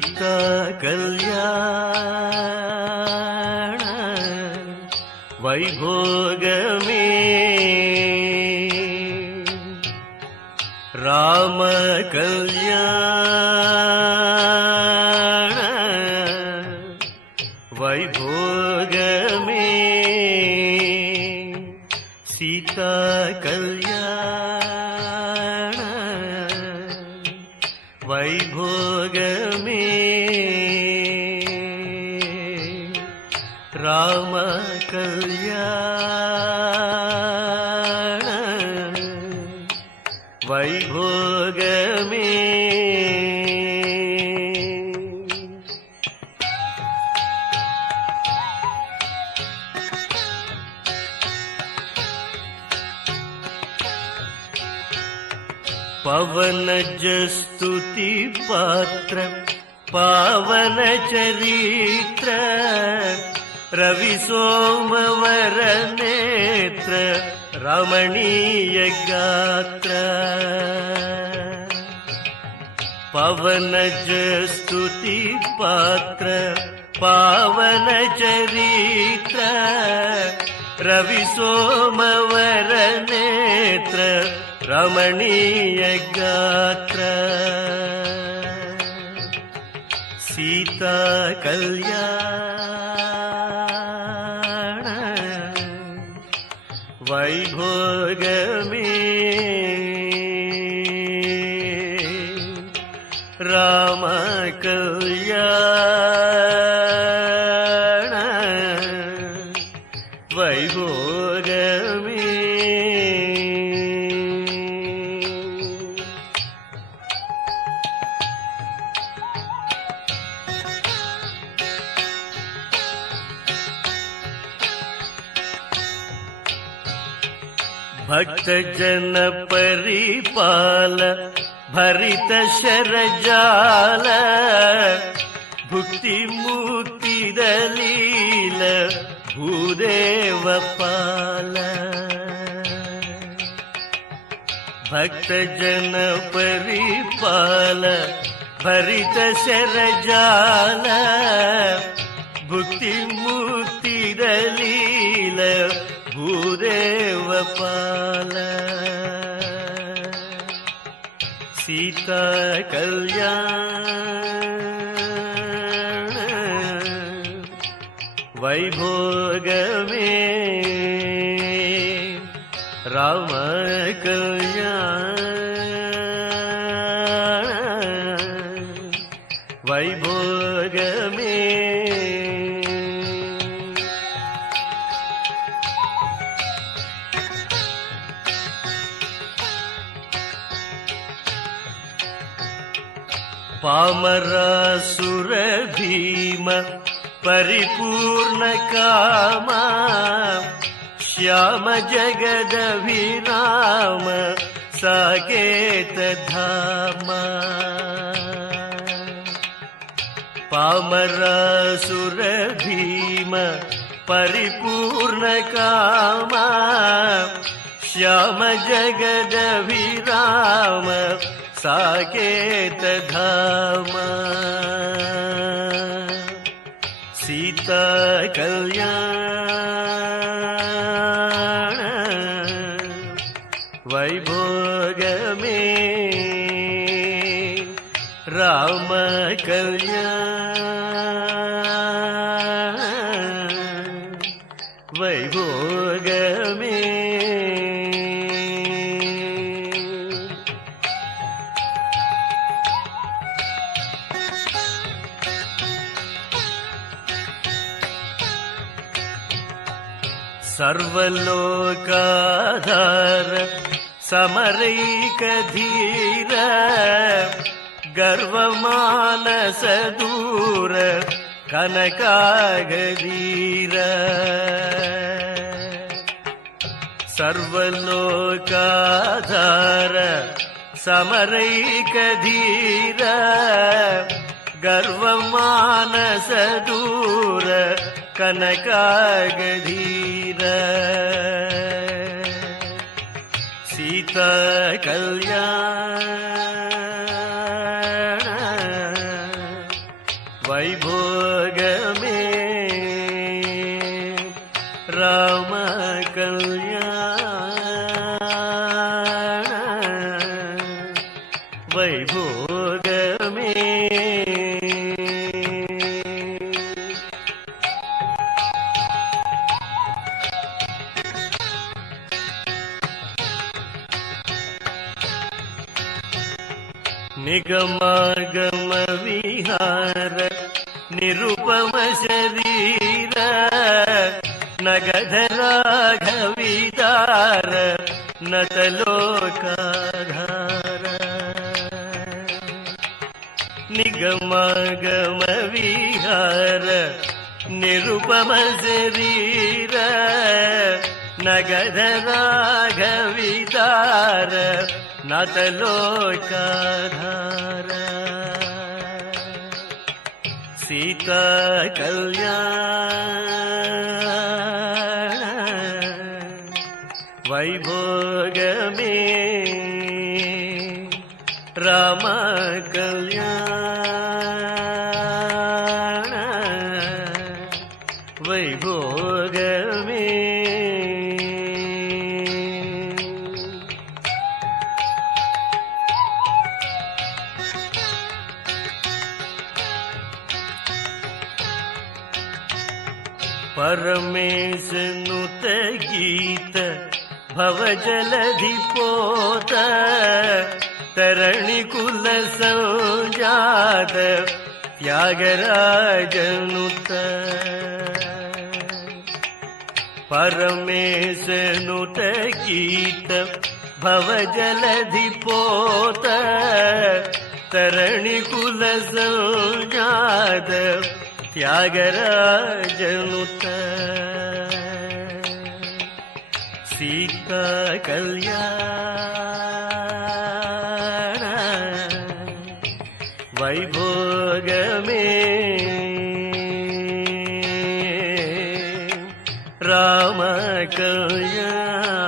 సీతా కళ్యాణ వైభోగమే రామ కళ్యాణ వైభోగమే సీతా కళ్యాణ వైభోగమే రామ కళ్యాణ వైభోగమే పవనజ స్తుతి పాత్ర పావన చరిత్ర రవి సోమవర నేత్ర రమణీయ గాత్ర పవనజ స్తుతి పాత్ర పావన చరిత్ర రవి సోమవర నేత్ర రమణీయ గాత్ర సీతా కళ్యాణ వైభోగమే రామ కళ్యాణ వైభోగమే భక్తజన పరిపాల భరిత శరజాల భుక్తి ముక్తి దలీల భూదేవ పాల భక్తజన పరిపాల భరిత శరజాల భుక్తి ముక్తి దలీల భూదేవ పాల సీతా కళ్యాణ వైభోగమే రామ కళ్యాణ వైభోగమే పామరాసుర భీమ పరిపూర్ణ కామ శ్యామ జగదభిరామ సాకేత ధామ పామరాసుర భీమ పరిపూర్ణ కామ శ్యామ జగదభిరామ సాకేత ధామ సీతా కళ్యాణ వైభోగమే రామ కళ్యాణ వైభోగమే సర్వలోకాధార సమరైక ధీర గర్వమానస దూర కనకాగధీర సర్వలోకాధార సమరైక ధీర గర్వమానస దూర కనకాగధీర సీతా కళ్యాణ వైభోగమే రామ కళ్యాణ వైభోగమే నిగమాగమ విహార నిరుపమ శరీర నగధ రాఘవిదార నతలోకాధార నిగమాగమ విహార నిరుపమ శరీర నగధ రాఘవిదార నతలోకాధార సీతా కళ్యాణ వైభోగమే రామ కళ్యాణ వైభోగమే परमेश नुत गीत भवजलधि पोत तरणि कुल संजात त्यागराजनुत परमेश नुत गीत भवजलधि पोत तरणि कुल संजात त्यागराजनुत सीता कल्याण वैभोगमे राम कल्याण